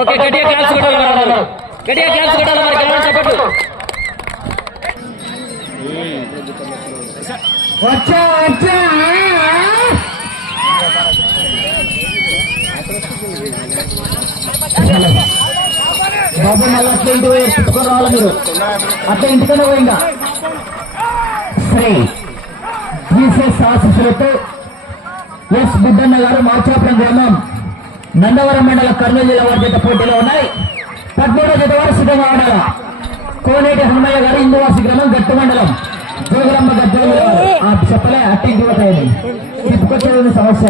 Okay గట్టిగా class కొట్టాలి, గట్టిగా క్లాస్ కొట్టాలి మరి గ్రౌండ్ చెప్పట్టు. వచ్చా వచ్చా బాబు మళ్ళీ అట్లా ఇంటి పెట్టుకొని రావాలి మీరు, అట్లా ఇంటికనే పోయిందా. శ్రీ జీసస్ ఆశీస్సులతో ఎస్ బుద్ధన్న గారు మార్చాపురం గ్రామం నందవరం మండల కర్నూలు జిల్లా వారి జత పోటీలో ఉన్నాయి. 13వ జత వారు సిద్ధంగా ఉండాల. కోనేటి హనుమయ్య గారు ఇందువాసి గ్రామం గట్టు మండలం జోగులమ్మ గద్దెలు చెప్పలే అట్టి పోతాయని తిప్పుకొచ్చేది సమస్య.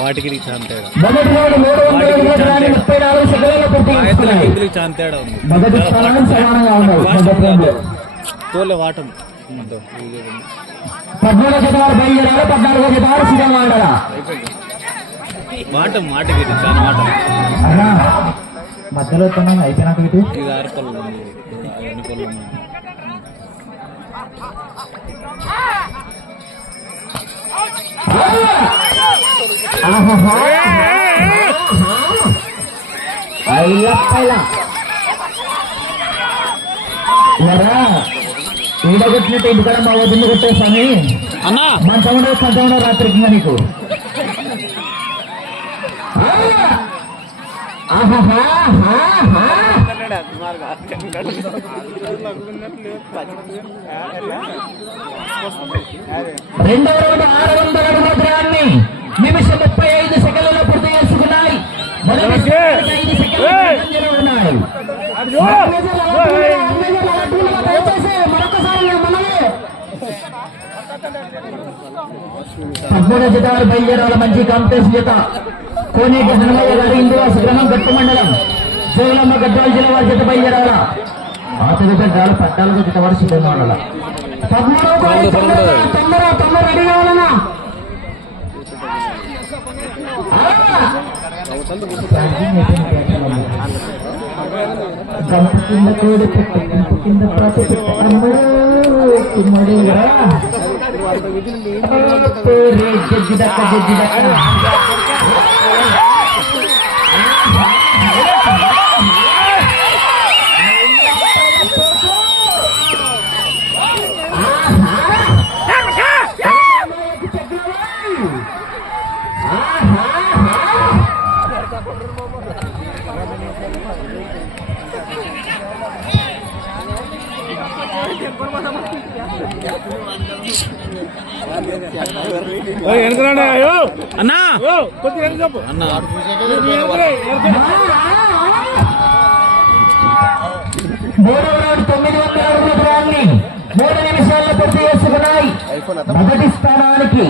వాటికి మొదటి రౌండ్ 334 సెకండ్లలో పూర్తి చేసుకున్నాయి. మొదటి స్థానం సమానంగా ఉన్నాయి. మొదటి రౌండ్ తోలే వాటం 14వ జత వారు బయలుదేరాలి. 14వ జత వారు సిద్ధంగా ఉండాలా. వాటం మాటకి చాలా వాటం అన్నా మధ్యలో వస్తున్నాం అయిపోయినాక ఇటు ఇది 6 పళ్ళు ఉంది, ఎన్ని పళ్ళు ఉన్నాయి. ఈడగొట్టినట్టు ఇంటికాడ మా వదిలి కొట్టేస్తాను అన్నా మంచంలో పంచంలో రాత్రికి నీకు. రెండవ రౌండ్ 600 అడుగుల దూరాన్ని నిమిషం 35 సెకండ్లలో పూర్తి చేసుకున్నాయి. మొదటి 5 సెకండ్లు ఉన్నాయి. మరొకసారి మనమే 13వ జత బయలుదేరాల. మంచి కాంపిటీషన్ జత కోనేటి హనుమయ్య గారి ఇందువాస గ్రామం గట్టు మండలం జోగులమ్మ గద్వాల జిల్లా వారి జత బయలుదేరాల. ఆ తొమ్మిది 14వ జత వారు సిద్ధంగా ఉండాల. 13 రెడీ కావాలన్నా. గంప కింద కోడి పెట్ట గంప కింద పాతి పెట్ట అమ్మడురా జడ్జి దక్క జడ్జి దక్క. అన్నా అన్నా 900 అడుగుల దూరాన్ని 3 నిమిషాల్లో పూర్తి చేసుకున్నాయి. మొదటి స్థానానికి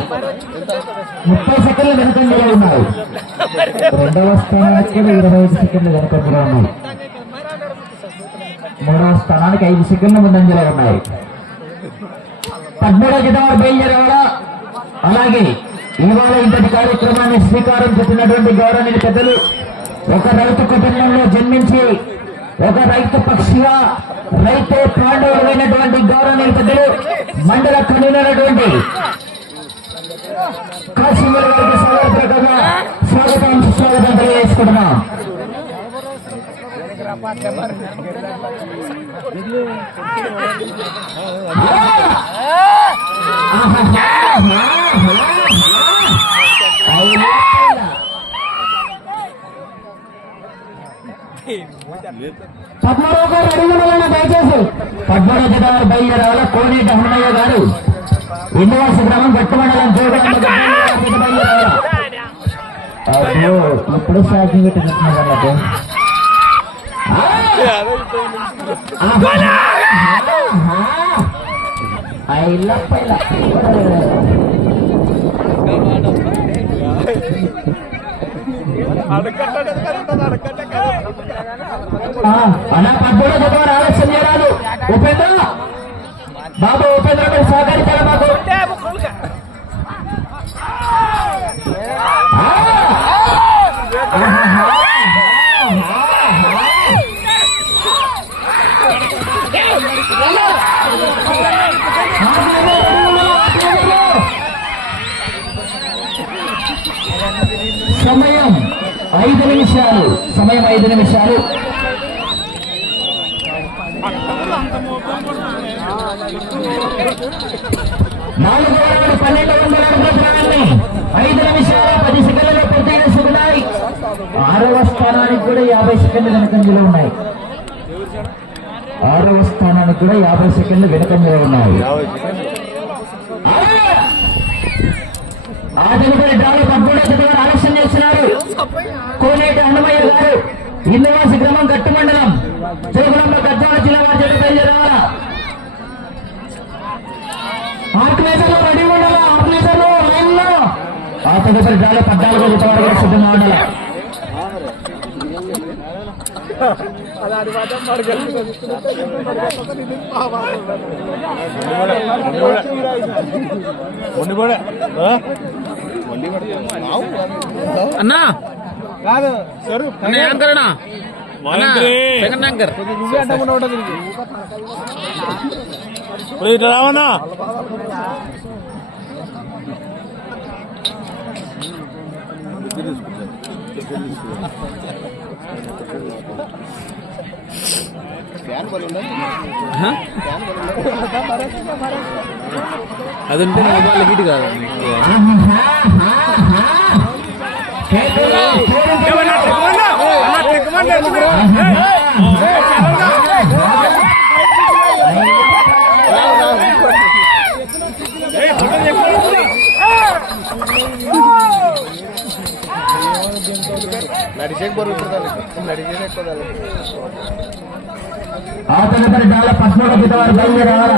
30 సెకండ్లు వెనుకంజలో ఉన్నాయి. రెండవ స్థానానికి 25 సెకండ్లు వెనుకంజలో ఉన్నాయి. మూడవ స్థానానికి 5 సెకండ్ల ముందంజలో ఉన్నాయి. 13వ జత వారు బయలుదేరాలా. అలాగే ఇవాళ ఇంతటి కార్యక్రమాన్ని శ్రీకారం చుట్టినటువంటి గౌరవనీయ పెద్దలు, ఒక రైతు కుటుంబంలో జన్మించి ఒక రైతు పక్షిగా రైతు పాండవులైనటువంటి గౌరవనీయ పెద్దలు మండల కన్వీనర్ కాశీమూల గారికి స్వాగతంగా స్వాగతం తెలియజేసుకుంటున్నాం. దయచేసి 13వ జత వారు బయలుదేరాల. కోనేటి హనుమయ్య గారు ఇందువాస గ్రామం గట్టు మండలం బయలుదేరాల. ఇప్పుడు షాకింగ్ పెట్టినట్టున్నా కాబట్టి అలా 13వ జత వారు ఆలస్యం చేయరాదు. ఉపేంద్ర బాబు, ఉపేంద్ర మీరు సహకరించాలి మాకు. సమయం 5 నిమిషాలు. సమయం 5 నిమిషాలు. నాలుగవ రౌండ్ 1200 అడుగుల దూరాన్ని 5 నిమిషాలు 10 సెకండ్లలో పూర్తి చేసుకున్నాయి. 6వ స్థానానికి కూడా 50 సెకండ్లు వెనకంజలో ఉన్నాయి. 6వ స్థానానికి కూడా 50 సెకండ్లు వెనకంజలో ఉన్నాయి. ఆ తదుపరి డ్రాలో 13వ జత వారు ఆలస్యం చేస్తున్నారు. కోనేటి హనుమయ్య గారు, ఇందువాసి గ్రామం, గట్టు మండలం, జోగులంలో గద్వాల జిల్లా వారి జత బయలుదేరాల. ఆర్గనైజర్లు రెడీ ఉండాలా, ఆర్గనైజర్లు లైన్ లో. ఆ తదుపరి డ్రాలో 14వ జత వారు కూడా సిద్ధంగా ఉండాలి. అన్నా యాంకర్ అన్నా యాంకర్ రావన్నా అది ఉంటే మొబైల్ హీట్ కాదు. ఆ తదుపరి డాల 13వ జత వారు బయలుదేరాల.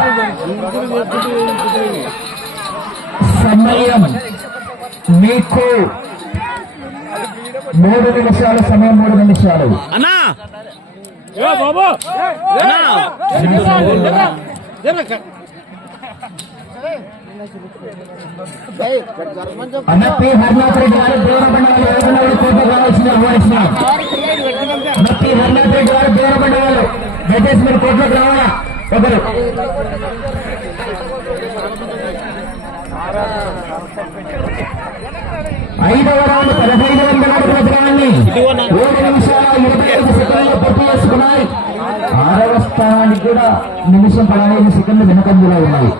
సమయం మీకు 3 నిమిషాలు. సమయం 3 నిమిషాలు. అన్నా బాబు అన్న పి హరినాథ్ రెడ్డి గారు దేవరబండ వాళ్ళు కోర్టుకు రావాల్సిన ఆహ్వానిస్తున్నాం. అన్న పి హరినాథ్ రెడ్డి గారు దేవరబండ వాళ్ళు దయచేసి మీరు కోర్టులోకి రావాలా. ఒకరు 5వ రౌండ్ 1500 అడుగుల దూరాన్ని 7 నిమిషాల 25 సెకండ్లు పూర్తి చేసుకున్నాయి. 6వ స్థానానికి కూడా నిమిషం 15 సెకండ్లు వెనుకంజలో ఉన్నాయి.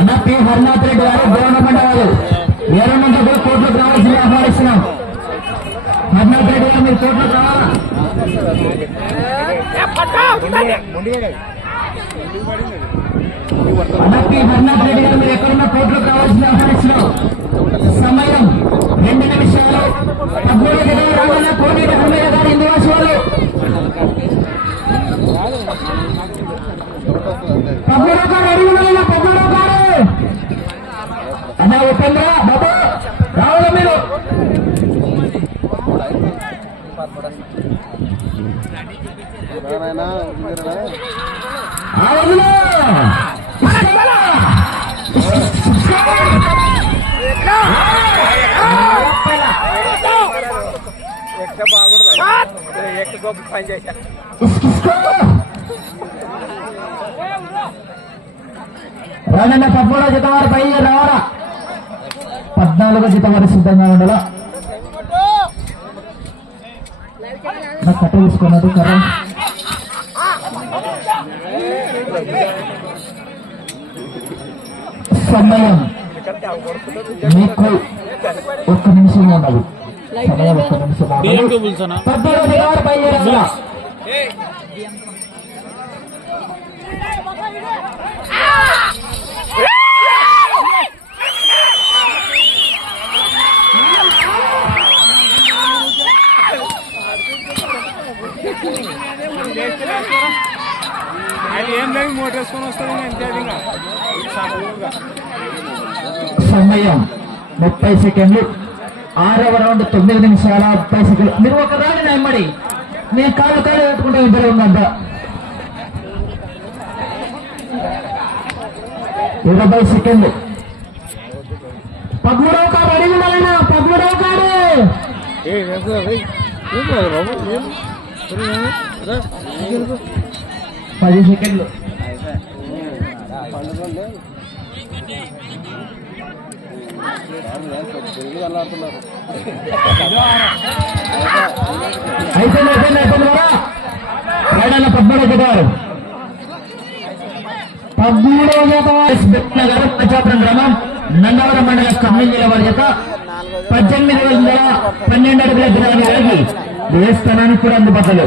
అన్న పి హరినాథ్ రెడ్డి గారు దేవరబండ వాళ్ళు ఏరన్నంత కూడా కోర్టులోకి రావాల్సింది ఆహ్వానిస్తున్నాం. హరినాథ్ రెడ్డి గారు మీరు కోర్టులోకి రావాలా. అన్న పి హరినాథ్ రెడ్డి గారు మీరు ఎక్కడున్నా కోర్టులోకి రావాల్సింది ఆహ్వానిస్తున్నాం. సమయం 2 నిమిషాలు. 13 జత రావాలన్న కోనేటి హనుమయ్య గారు, ఇందువాసి వాళ్ళు 13 గారు రెడీ ఉండాలన్న. 13 గారు అన్న ఉపేంద్ర బాబు రావాలా మీరు. రానన్న 13వ జత వారు బయలుదేరి రావాలా. 14వ జత వారు సిద్ధంగా ఉండాలా. నాకు కట్ట తీసుకున్నట్టు కర్ర సమయం మీకు 1 నిమిషం ఉన్నది. సమయం 1 నిమిషం. 14వ జత వారు బయలుదేరి రావాలా. సమయం 30 సెకండ్లు. 6వ రౌండ్ 9 నిమిషాల 30 సెకండ్లు. మీరు ఒక రాని నమ్మడి, నేను కాళ్ళు పెట్టుకుంటే ఇద్దరు ఉందంట. 20 సెకండ్లు. 13వ కారు రెడీ ఉండాలన్నా. 13వ కారు 10 సెకండ్లు. అయిపోయింది ద్వారా రైడర్ల 13వ జత వారు 13వ జత గారు ప్రచాపురం గ్రామం నందవరం మండల కర్నూలు జిల్లా వారి జత 1812 అడుగుల దూరాన్ని కలిగి ఏ స్థానానికి కూడా అందుబాటులో